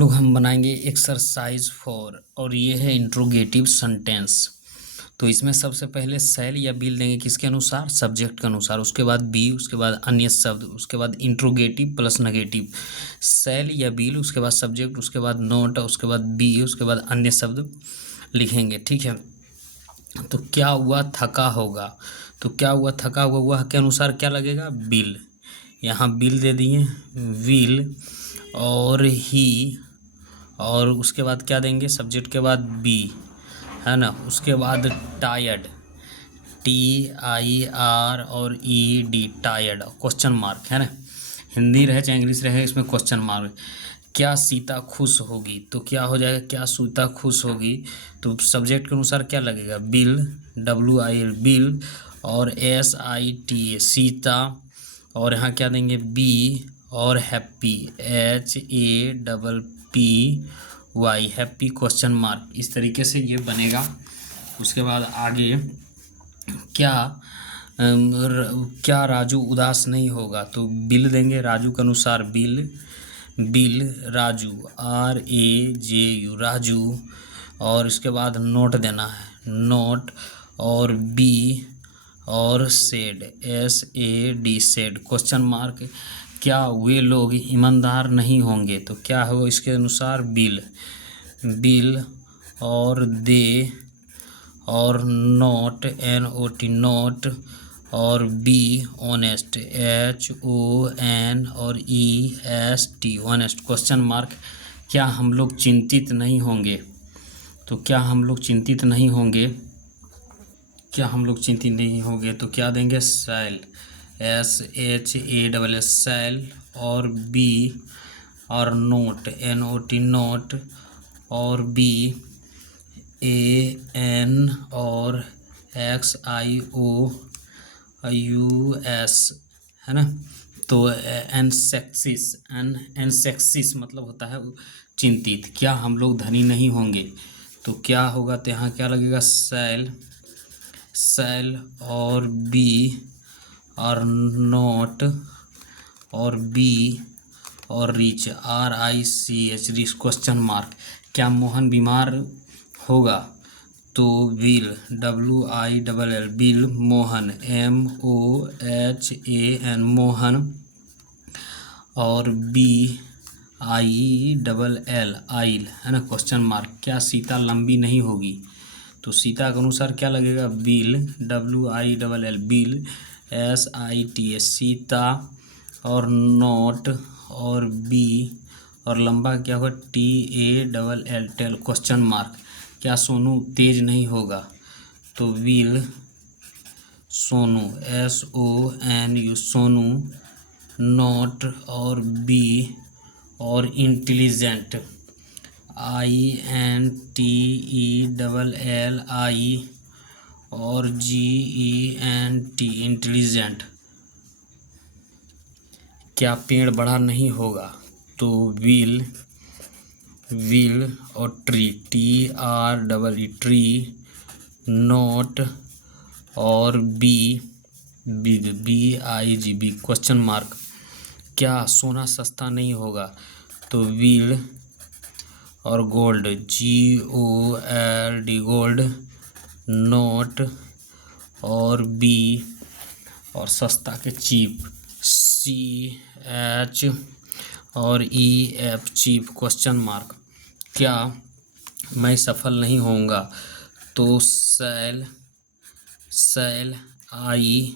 लोग हम बनाएंगे एक्सरसाइज 4 और ये है इंट्रोगेटिव सेंटेंस। तो इसमें सबसे पहले शैल या बिल देंगे किसके अनुसार, सब्जेक्ट के अनुसार, उसके बाद बी, उसके बाद अन्य शब्द, उसके बाद इंट्रोगेटिव प्लस नेगेटिव। शैल या बिल, उसके बाद सब्जेक्ट, उसके बाद नोट, उसके बाद बी, उसके बाद अन्य शब्द लिखेंगे। ठीक है। तो क्या हुआ, थका होगा। तो क्या हुआ, थका हुआ, हुआ के अनुसार क्या लगेगा, बिल। यहाँ बिल दे दिए, विल और ही, और उसके बाद क्या देंगे, सब्जेक्ट के बाद बी, है ना। उसके बाद टायर्ड, TIR और ED, टायर्ड, क्वेश्चन मार्क, है ना। हिंदी रहे चाहे इंग्लिश रहे, इसमें क्वेश्चन मार्क। क्या सीता खुश होगी, तो क्या हो जाएगा, क्या सीता खुश होगी। तो सब्जेक्ट के अनुसार क्या लगेगा, बिल, WIL, बिल, और SITA, सीता, और यहाँ क्या देंगे, बी, और happy, HAPPY, happy, question mark. इस तरीके से ये बनेगा। उसके बाद आगे क्या क्या राजू उदास नहीं होगा, तो बिल देंगे, राजू के अनुसार bill, bill, Raju, RAJU, Raju, और इसके बाद नोट देना है, नोट, और बी, और said, SAD, said, question mark. क्या वे लोग ईमानदार नहीं होंगे, तो क्या हो इसके अनुसार, बिल, बिल, और दे, और नोट, NOT, नोट, और बी, ऑनेस्ट, HON, और EST, ऑनेस्ट, क्वेश्चन मार्क। क्या हम लोग चिंतित नहीं होंगे, तो क्या हम लोग चिंतित नहीं होंगे, क्या हम लोग चिंतित नहीं होंगे, तो क्या देंगे, सैल, SHALL, सैल, और बी, और नोट, NOT, नोट, और बी, AN, और XIOUS, है ना। तो एनसेक्सिस, एनसेक्सिस मतलब होता है चिंतित। क्या हम लोग धनी नहीं होंगे, तो क्या होगा, तो यहाँ क्या लगेगा, सैल, सैल, और बी, और नोट, और बी, और rich, RICH, rich, question mark. क्या मोहन बीमार होगा, तो will, WILL, bill, Mohan, MOHAN, Mohan, और BILL, आइल, है ना, क्वेश्चन मार्क। क्या सीता लंबी नहीं होगी, तो सीता के अनुसार क्या लगेगा, bill, WILL, bill, SITA, Sita, और नोट, और बी, और लंबा क्या होगा, TALL, टेल, क्वेश्चन मार्क। क्या सोनू तेज नहीं होगा, तो will, Sonu, SONU, Sonu, not, और बी, और इंटेलिजेंट, INTELLI, और GENT, इंटेलिजेंट। क्या पेड़ बड़ा नहीं होगा, तो विल, विल, और ट्री, TREE, ट्री, नोट, और be, big, BIG, big, question mark. क्या सोना सस्ता नहीं होगा, तो विल, और गोल्ड, GOLD, गोल्ड, नोट, और बी, और सस्ता के चीप, CH, और EF, चीप, क्वेश्चन मार्क। क्या मैं सफल नहीं होऊंगा, तो सैल, सैल, आई,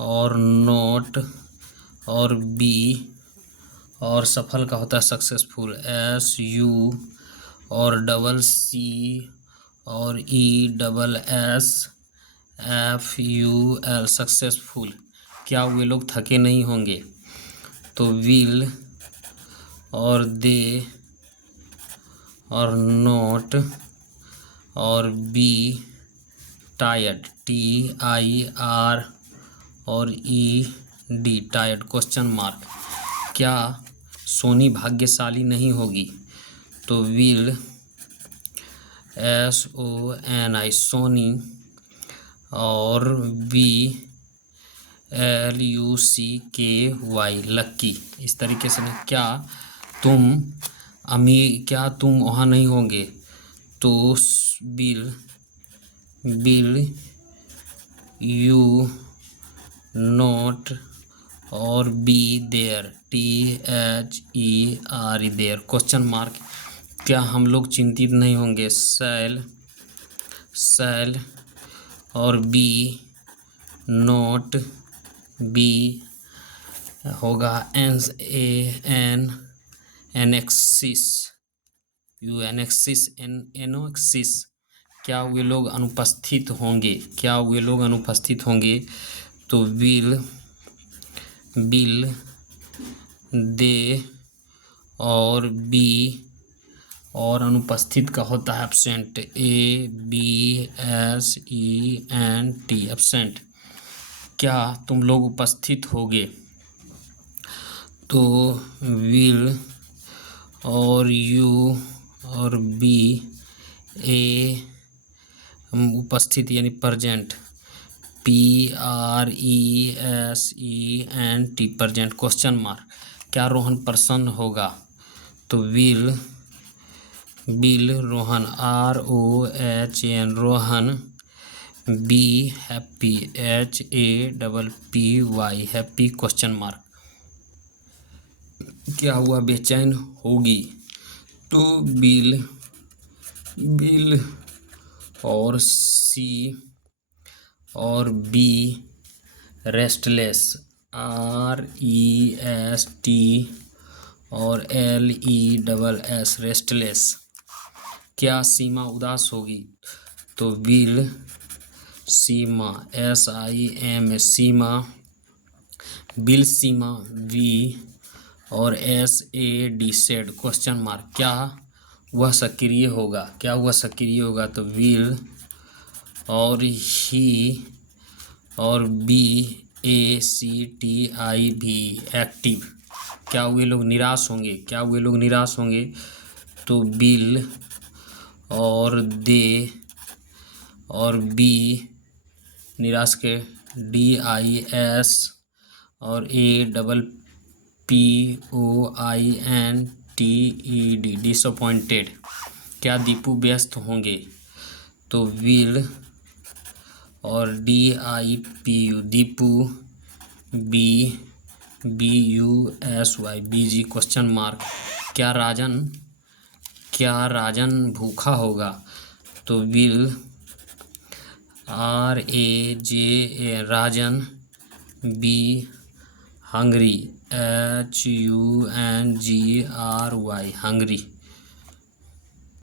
और नोट, और बी, और सफल का होता है सक्सेसफुल, SU, और CC, और ESSFUL, सक्सेसफुल। क्या वे लोग थके नहीं होंगे, तो विल, और दे, और नोट, और बी, टायर्ड, TIR, और ED, टायर्ड, क्वेश्चन मार्क। क्या सोनी भाग्यशाली नहीं होगी, तो विल, SONI, सोनी, और BLUCKY, लक्की। इस तरीके से क्या तुम क्या तुम वहाँ नहीं होंगे? तो बिल यू नॉट और be there, THER there, question mark. क्या हम लोग चिंतित नहीं होंगे? शैल और बी नॉट बी होगा एनएक्सिस, एनोक्सिस। क्या वे लोग अनुपस्थित होंगे? क्या वे लोग अनुपस्थित होंगे? तो विल दे और बी, और अनुपस्थित का होता है एब्सेंट, ABSENT, एब्सेंट। क्या तुम लोग उपस्थित होगे? तो विल और यू और बी ए उपस्थित यानी present, PRESENT, present, question mark. क्या रोहन प्रसन्न होगा? तो will Rohan, ROHN, Rohan. Be happy, HAPPY, happy, question mark. क्या हुआ? बेचैन होगी? तो बिल और सी और बी रेस्टलेस, REST और LESS, रेस्टलेस। क्या सीमा उदास होगी? तो will Seema, SIMA, Seema. Bill Seema, we और SAD, सेड, क्वेश्चन मार्क। क्या वह सक्रिय होगा? क्या वह सक्रिय होगा? तो विल और ही और BACTI भी एक्टिव। क्या वे लोग निराश होंगे? क्या वे लोग निराश होंगे? तो बिल और दे और बी निराश के, DIS और APPOINTED, डिसअपॉइंटेड। क्या दीपू व्यस्त होंगे? तो विल और DIPU, Deepu. BUSY, busy, question mark. क्या राजन भूखा होगा? तो will RAJA, Rajan. Be hungry, HUNGRY, hungry.